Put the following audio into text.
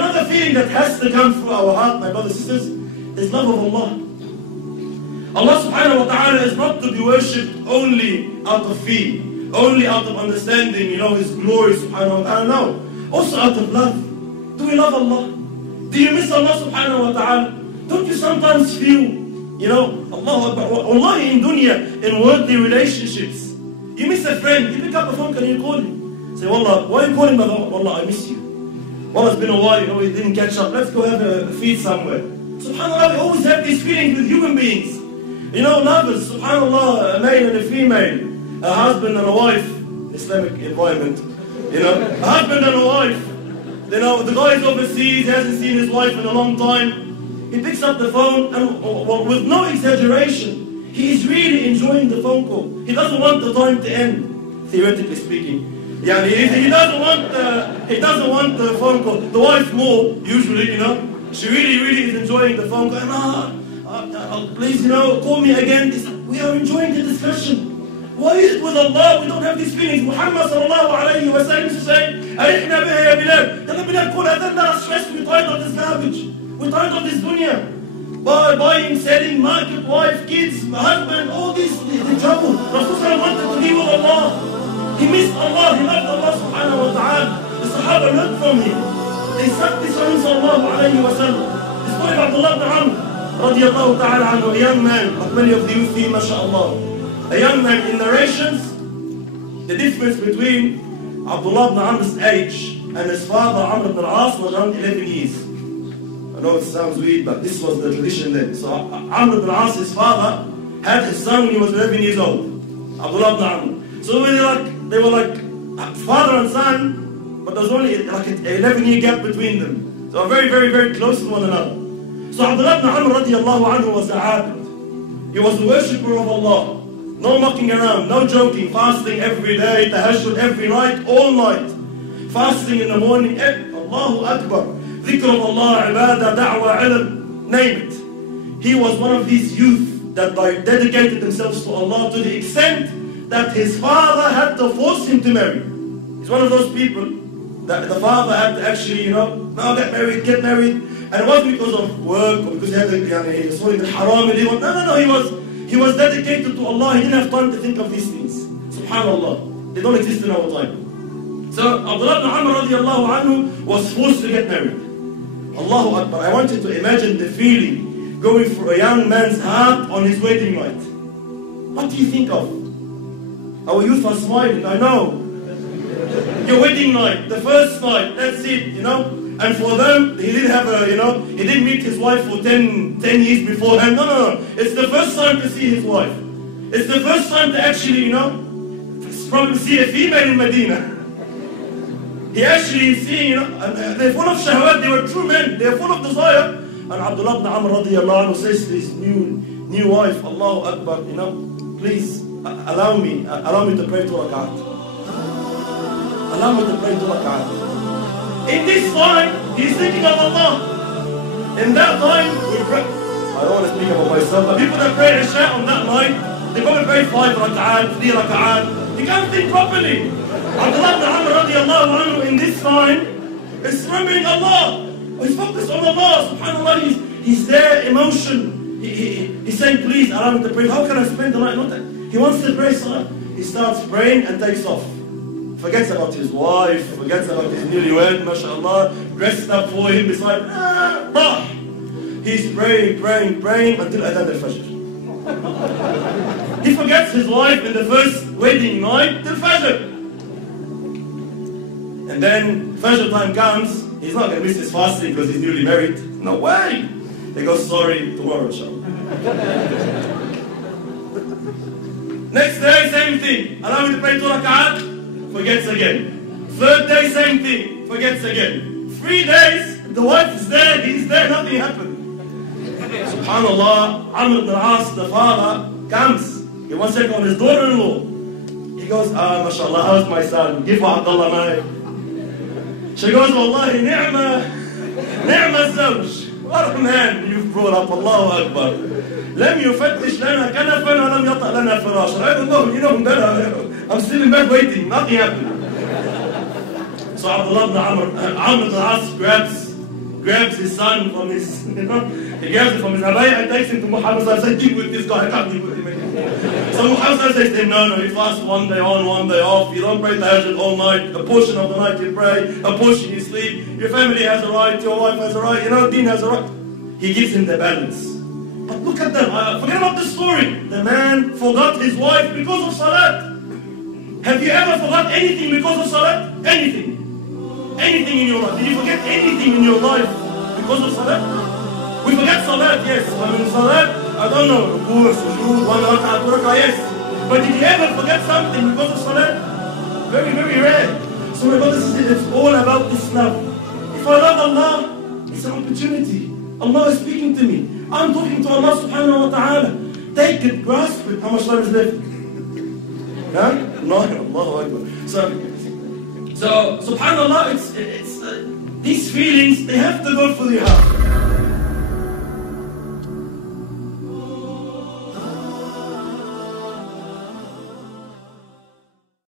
another feeling that has to come through our heart, my brothers and sisters, is love of Allah. Allah subhanahu wa ta'ala is not to be worshipped only out of fear, only out of understanding, His glory subhanahu wa ta'ala. No, also out of love. Do we love Allah? Do you miss Allah subhanahu wa ta'ala? Don't you sometimes feel, Allahu Akbar, wallahi in dunya, in worldly relationships, you miss a friend, you pick up a phone and you call him. Say, Wallah, why are you calling me? Wallah, I miss you. Wallah, it's been a while, we didn't catch up. Let's go have a feed somewhere. SubhanAllah, we always have these feelings with human beings. Lovers, SubhanAllah, a male and a female, a husband and a wife, Islamic environment, a husband and a wife. The guy is overseas, he hasn't seen his wife in a long time. He picks up the phone and with no exaggeration, he is really enjoying the phone call. He doesn't want the time to end, theoretically speaking. Yeah, he doesn't want the phone call. The wife more, usually, she really is enjoying the phone call. Please, call me again. We are enjoying the discussion. Why is it with Allah we don't have these feelings? Muhammad sallallahu alayhi wa sallam used to say, Arihna biha ya Bilal. Tell Bilal, call adhan, let us rest. We're tired of this garbage. We're tired of this dunya. Buying, selling, market, wife, kids, husband, all this is in trouble. Rasul wanted to be with Allah. He missed Allah. He loved Allah subhanahu wa ta'ala. The Sahaba learned from him. They said this on sallallahu alayhi wa sallam. The story of Abdullah ibn Amr radiyallahu ta'ala anhu, a young man, like many of the youth here, mashallah. A young man, in narrations, the difference between Abdullah ibn Amr's age and his father Amr ibn al-As was around 11 years. I know it sounds weird, but this was the tradition then. So Amr ibn al-As, his father, had his son when he was 11 years old. Abdullah ibn Amr. So they were like father and son, but there was only like an 11-year gap between them. So very, very, very close to one another. So Abdullah ibn Amr radiallahu anhu was a abid. He was a worshipper of Allah. No mucking around, no joking, fasting every day, tahajjud every night, all night. Fasting in the morning, Allahu Akbar. Dhikr of Allah, ibadah, da'wah, ilm, name it. He was one of these youth that dedicated themselves to Allah to the extent that his father had to force him to marry. He's one of those people that the father had to actually, now get married. And it wasn't because of work or because he was falling in haram. No, he was dedicated to Allah. He didn't have time to think of these things. SubhanAllah. They don't exist in our time. So Abdullah ibn Amr radiallahu anhu was forced to get married. Allahu Akbar. I want you to imagine the feeling going through a young man's heart on his wedding night. What do you think of? Our youth are smiling, I know. Your wedding night, the first night, that's it, And for them, he didn't have he didn't meet his wife for 10 years beforehand. No. It's the first time to see his wife. It's the first time to actually, probably see a female in Medina. He actually is seeing, they're full of shahwat, they were true men, they're full of desire. And Abdullah ibn Amr radiallahu anhu says to his new wife, Allahu Akbar, please allow me to pray 2 rakat. Allow me to pray 2 rakat. In this time, he's thinking of Allah. In that time, we pray. I don't want to speak about myself, but people that pray Isha on that night, they probably pray 5 rak'at, 3 rak'at. He can't think properly. Abdullah ibn Amr radiallahu anhu in this time is remembering Allah. He's focused on Allah. SubhanAllah, he's there, emotion. He's saying, please allow me to pray. How can I spend the night? Not that. He wants to pray salah. He starts praying and takes off. Forgets about his wife, forgets about his newlywed, mashallah, dressed up for him beside, he's praying until Adhan al-Fajr. He forgets his wife in the first wedding night till Fajr. And then Fajr time comes, he's not going to miss his fasting because he's newly married. No way! He goes, sorry, tomorrow, inshallah. Next day, same thing. Allow me to pray 2 rak'at. Forgets again. 3rd day, same thing. Forgets again. 3 days, the wife is there, he's there, nothing happened. SubhanAllah, Amr ibn al-As, the father, comes. He wants to check on his daughter-in-law. He goes, mashallah, how's my son? Give Abdullah my. She goes, wallahi, ni'ma zawj. What a man you've brought up, Allahu Akbar. لم يفتش لنا كنفا ولم يطأ لنا فراشا. I don't know, I'm still in bed waiting, nothing happened. So Abdullah ibn Amr ibn al-As grabs grabs his son from his, he grabs it from his abaya and takes him to Muhammad and says, deal with this guy, I can't deal with him anymore. So Muhammad says to him, no, you fast one day on, one day off, you don't pray tahajjud all night, a portion of the night you pray, a portion you sleep, your family has a right, your wife has a right, Deen has a right. He gives him the balance. But look at them, forget about the story. The man forgot his wife because of salat. Have you ever forgot anything because of salat? Anything. Anything in your life. Did you forget anything in your life because of salat? We forget salat, yes. I mean salat, I don't know, ruku, sujood, 1 rak'ah, 2 rak'ah, yes. But did you ever forget something because of salat? Very, very rare. So my brothers and sisters, it's all about this love. If I love Allah, it's an opportunity. Allah is speaking to me. I'm talking to Allah subhanahu wa ta'ala. Take it, grasp it. How much time is left? Huh? Allahu Akbar. So subhanallah, it's these feelings, they have to go for the heart.